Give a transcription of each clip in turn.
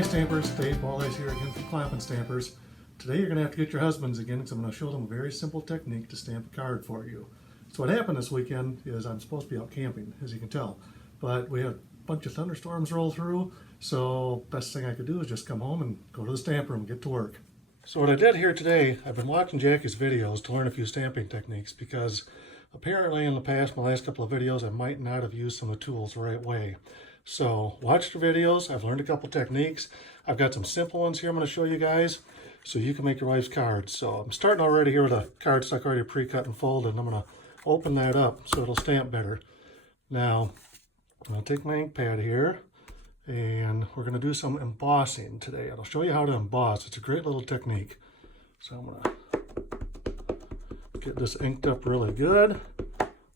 Hi Stampers, Dave Bolhuis here again from Klompen Stampers. Today you're going to have to get your husbands again because I'm going to show them a very simple technique to stamp a card for you. So what happened this weekend is I'm supposed to be out camping, as you can tell, but we had a bunch of thunderstorms roll through, so best thing I could do is just come home and go to the stamp room and get to work. So what I did here today, I've been watching Jackie's videos to learn a few stamping techniques because apparently in the past, my last couple of videos, I might not have used some of the tools the right way. So watch the videos. I've learned a couple techniques. I've got some simple ones here I'm going to show you guys so you can make your wife's cards. So I'm starting already here with a cardstock already pre-cut and folded, and I'm going to open that up so it'll stamp better. Now, I'm going to take my ink pad here and we're going to do some embossing today. I'll show you how to emboss. It's a great little technique. So I'm going to get this inked up really good.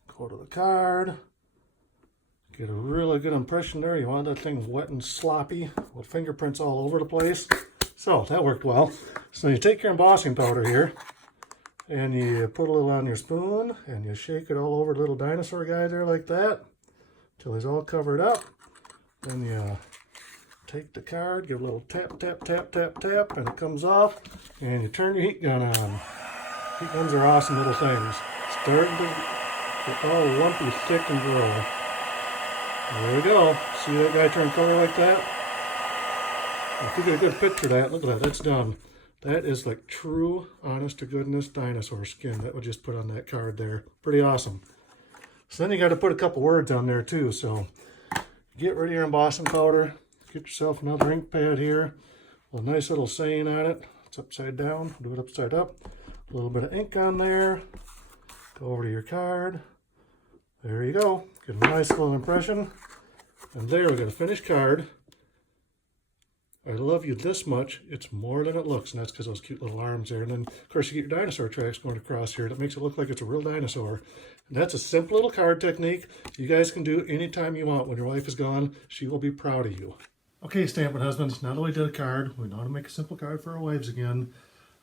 Go to the card. Get a really good impression there. You want that thing wet and sloppy with fingerprints all over the place. So that worked well. So you take your embossing powder here and you put a little on your spoon and you shake it all over the little dinosaur guy there like that until he's all covered up. Then you take the card, give a little tap, tap, tap, tap, tap, and it comes off. And you turn your heat gun on. Heat guns are awesome little things. Starting to get all lumpy, thick, and grow. There we go. See that guy turn color like that? If you get a good picture of that, look at that, that's done. That is like true, honest to goodness dinosaur skin that would just put on that card there. Pretty awesome. So then you got to put a couple words on there too. So get rid of your embossing powder. Get yourself another ink pad here. A nice little saying on it. It's upside down. Do it upside up. A little bit of ink on there. Go over to your card. There you go. Get a nice little impression. And there we got a finished card. I love you this much. It's more than it looks, and that's because those cute little arms there. And then, of course, you get your dinosaur tracks going across here. That makes it look like it's a real dinosaur. And that's a simple little card technique you guys can do anytime you want. When your wife is gone, she will be proud of you. Okay, Stampin' Husbands, now that we did a card, we know how to make a simple card for our wives again.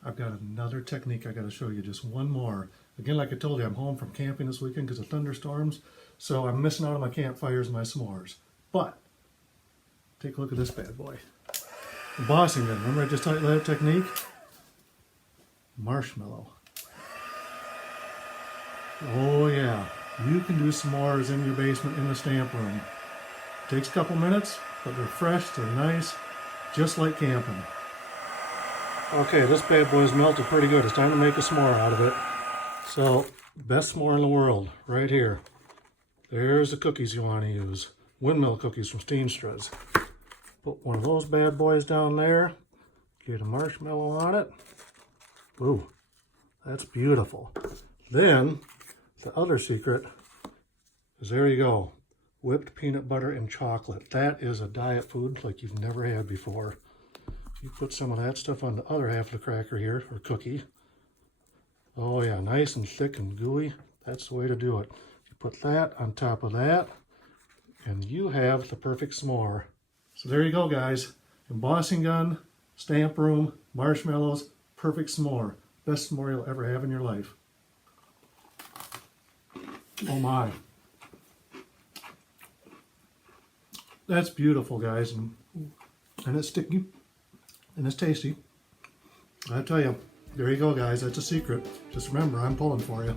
I've got another technique I got to show you, just one more. Again, like I told you, I'm home from camping this weekend because of thunderstorms, so I'm missing out on my campfires and my s'mores. But, take a look at this bad boy. Embossing gun. Remember I just taught you that technique? Marshmallow. Oh yeah, you can do s'mores in your basement in the stamp room. Takes a couple minutes, but they're fresh, they're nice, just like camping. Okay, this bad boy's melted pretty good. It's time to make a s'more out of it. So, best s'more in the world, right here. There's the cookies you want to use. Windmill cookies from Steenstra's. Put one of those bad boys down there. Get a marshmallow on it. Ooh, that's beautiful. Then, the other secret is there you go. Whipped peanut butter and chocolate. That is a diet food like you've never had before. You put some of that stuff on the other half of the cracker here, or cookie. Oh yeah, nice and thick and gooey. That's the way to do it. You put that on top of that, and you have the perfect s'more. So there you go, guys. Embossing gun, stamp room, marshmallows, perfect s'more. Best s'more you'll ever have in your life. Oh my. That's beautiful, guys. And it's sticky. And it's tasty. I tell you, there you go, guys. That's a secret. Just remember, I'm pulling for you.